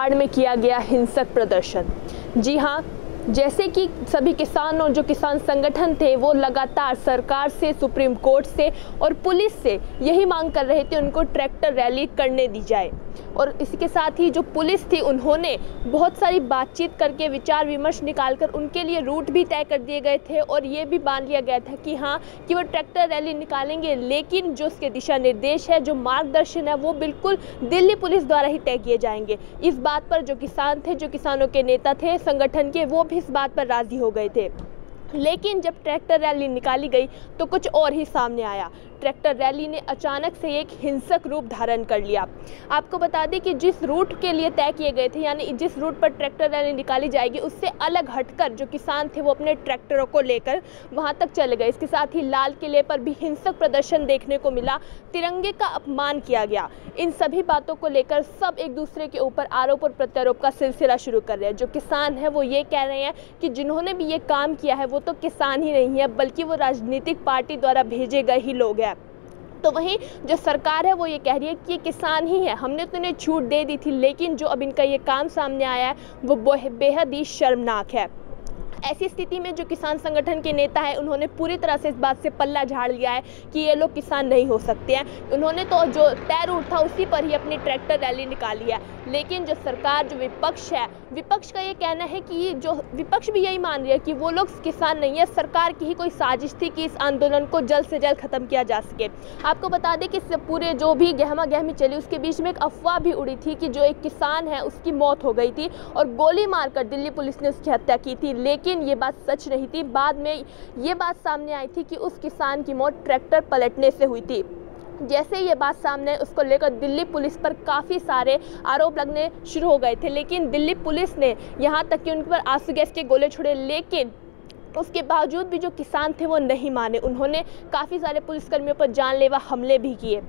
आड़ में किया गया हिंसक प्रदर्शन। जी हाँ, जैसे कि सभी किसान और जो किसान संगठन थे वो लगातार सरकार से, सुप्रीम कोर्ट से और पुलिस से यही मांग कर रहे थे उनको ट्रैक्टर रैली करने दी जाए। और इसके साथ ही जो पुलिस थी उन्होंने बहुत सारी बातचीत करके, विचार विमर्श निकालकर उनके लिए रूट भी तय कर दिए गए थे और ये भी मान लिया गया था कि हाँ, कि वो ट्रैक्टर रैली निकालेंगे, लेकिन जो उसके दिशा निर्देश है, जो मार्गदर्शन है, वो बिल्कुल दिल्ली पुलिस द्वारा ही तय किए जाएंगे। इस बात पर जो किसान थे, जो किसानों के नेता थे संगठन के, वो भी इस बात पर राजी हो गए थे। लेकिन जब ट्रैक्टर रैली निकाली गई तो कुछ और ही सामने आया। ट्रैक्टर रैली ने अचानक से एक हिंसक रूप धारण कर लिया। आपको बता दें कि जिस रूट के लिए तय किए गए थे, यानी जिस रूट पर ट्रैक्टर रैली निकाली जाएगी, उससे अलग हटकर जो किसान थे वो अपने ट्रैक्टरों को लेकर वहां तक चले गए। इसके साथ ही लाल किले पर भी हिंसक प्रदर्शन देखने को मिला, तिरंगे का अपमान किया गया। इन सभी बातों को लेकर सब एक दूसरे के ऊपर आरोप और प्रत्यारोप का सिलसिला शुरू कर रहे हैं। जो किसान है वो ये कह रहे हैं कि जिन्होंने भी ये काम किया है वो तो किसान ही नहीं है, बल्कि वो राजनीतिक पार्टी द्वारा भेजे गए ही लोग हैं। तो वहीं जो सरकार है वो ये कह रही है कि ये किसान ही है, हमने तो इन्हें छूट दे दी थी, लेकिन जो अब इनका ये काम सामने आया है वो बेहद ही शर्मनाक है। ऐसी स्थिति में जो किसान संगठन के नेता हैं उन्होंने पूरी तरह से इस बात से पल्ला झाड़ लिया है कि ये लोग किसान नहीं हो सकते हैं। उन्होंने तो जो तय रूट था उसी पर ही अपनी ट्रैक्टर रैली निकाली है। लेकिन जो सरकार, जो विपक्ष है, विपक्ष का ये कहना है कि जो विपक्ष भी यही मान रही है कि वो लोग किसान नहीं है, सरकार की ही कोई साजिश थी कि इस आंदोलन को जल्द से जल्द खत्म किया जा सके। आपको बता दें कि पूरे जो भी गहमा गहमी चली उसके बीच में एक अफवाह भी उड़ी थी कि जो एक किसान है उसकी मौत हो गई थी और गोली मारकर दिल्ली पुलिस ने उसकी हत्या की थी, लेकिन ये बात सच नहीं थी। बाद में ये बात सामने आई थी कि उस किसान की मौत ट्रैक्टर पलटने से हुई थी। जैसे ये बात सामने, उसको लेकर दिल्ली पुलिस पर काफ़ी सारे आरोप लगने शुरू हो गए थे, लेकिन दिल्ली पुलिस ने यहाँ तक कि उन पर आंसू गैस के गोले छोड़े, लेकिन उसके बावजूद भी जो किसान थे वो नहीं माने। उन्होंने काफ़ी सारे पुलिसकर्मियों पर जानलेवा हमले भी किए।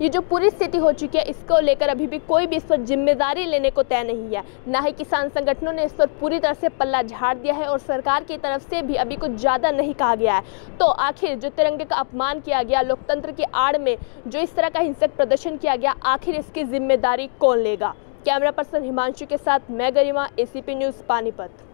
ये जो पूरी स्थिति हो चुकी है, इसको लेकर अभी भी कोई भी इस पर जिम्मेदारी लेने को तय नहीं है। ना ही किसान संगठनों ने इस पर पूरी तरह से पल्ला झाड़ दिया है और सरकार की तरफ से भी अभी कुछ ज़्यादा नहीं कहा गया है। तो आखिर जो तिरंगे का अपमान किया गया, लोकतंत्र की आड़ में जो इस तरह का हिंसक प्रदर्शन किया गया, आखिर इसकी जिम्मेदारी कौन लेगा? कैमरा पर्सन हिमांशु के साथ मैं गरिमा, ACP न्यूज़, पानीपत।